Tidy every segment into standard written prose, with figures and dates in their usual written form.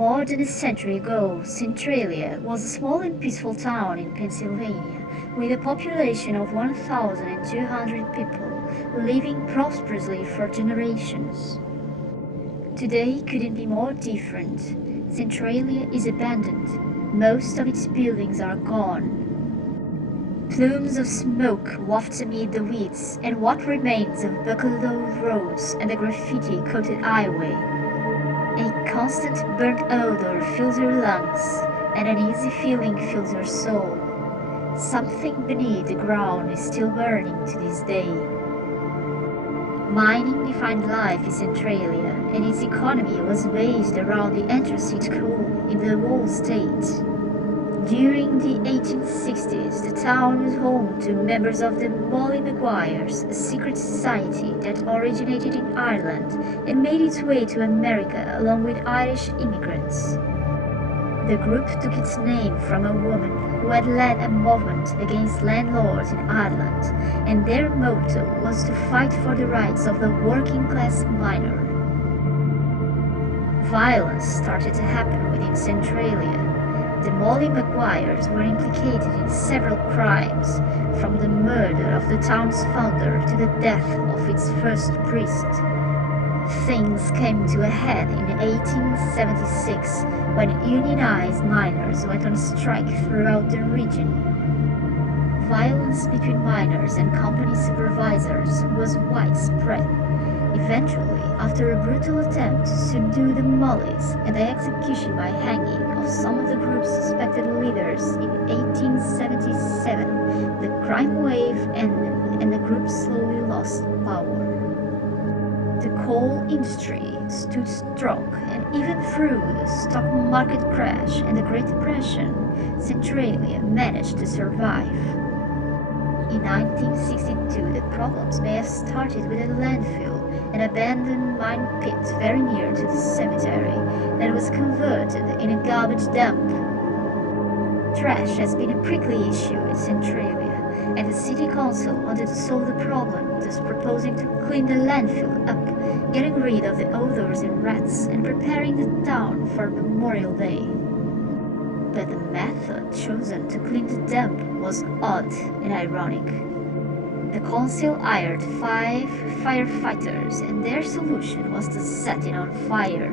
More than a century ago, Centralia was a small and peaceful town in Pennsylvania, with a population of 1,200 people, living prosperously for generations. Today couldn't be more different. Centralia is abandoned. Most of its buildings are gone. Plumes of smoke waft amid the weeds and what remains of buckled old roads and the graffiti-coated highway. A constant burnt odor fills your lungs, and an uneasy feeling fills your soul. Something beneath the ground is still burning to this day. Mining defined life in Centralia, and its economy was based around the anthracite coal in the whole state. During the 1860s, the town was home to members of the Molly Maguires, a secret society that originated in Ireland and made its way to America along with Irish immigrants. The group took its name from a woman who had led a movement against landlords in Ireland, and their motto was to fight for the rights of the working-class miner. Violence started to happen within Centralia. The Molly Maguires were implicated in several crimes, from the murder of the town's founder to the death of its first priest. Things came to a head in 1876 when unionized miners went on strike throughout the region. Violence between miners and company supervisors was widespread. Eventually, after a brutal attempt to subdue the Mollies and the execution by hanging of some of the group's suspected leaders in 1877, the crime wave ended and the group slowly lost power. The coal industry stood strong, and even through the stock market crash and the Great Depression, Centralia managed to survive. In 1962, the problems may have started with a landfill, an abandoned mine pit very near to the cemetery that was converted in a garbage dump. Trash has been a prickly issue in Centralia, and the city council wanted to solve the problem, thus proposing to clean the landfill up, getting rid of the odors and rats, and preparing the town for Memorial Day. But the method chosen to clean the dump was odd and ironic. The council hired 5 firefighters, and their solution was to set it on fire.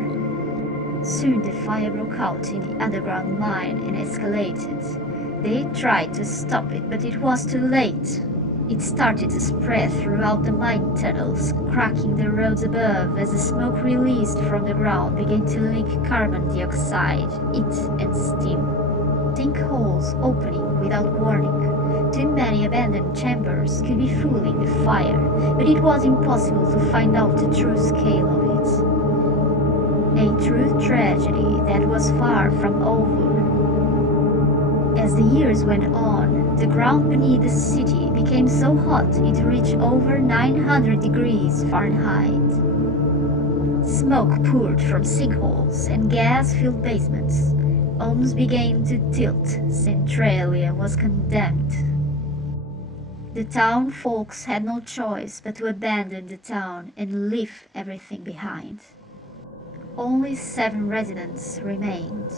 Soon the fire broke out in the underground mine and escalated. They tried to stop it, but it was too late. It started to spread throughout the mine tunnels, cracking the roads above as the smoke released from the ground began to leak carbon dioxide, heat, and steam. Sinkholes opening without warning. Too many abandoned chambers could be fueling the fire, but it was impossible to find out the true scale of it. A true tragedy that was far from over. As the years went on, the ground beneath the city became so hot it reached over 900 degrees Fahrenheit. Smoke poured from sinkholes and gas-filled basements. Homes began to tilt. Centralia was condemned. The town folks had no choice but to abandon the town and leave everything behind. Only 7 residents remained.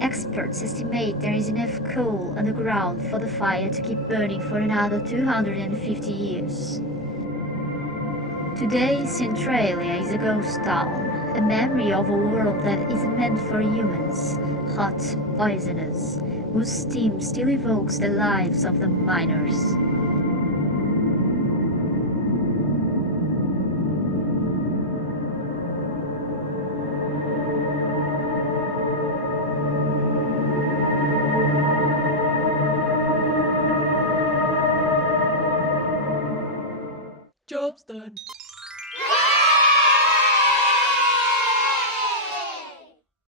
Experts estimate there is enough coal underground for the fire to keep burning for another 250 years. Today, Centralia is a ghost town, a memory of a world that isn't meant for humans, hot, poisonous, whose steam still evokes the lives of the miners. Job's done.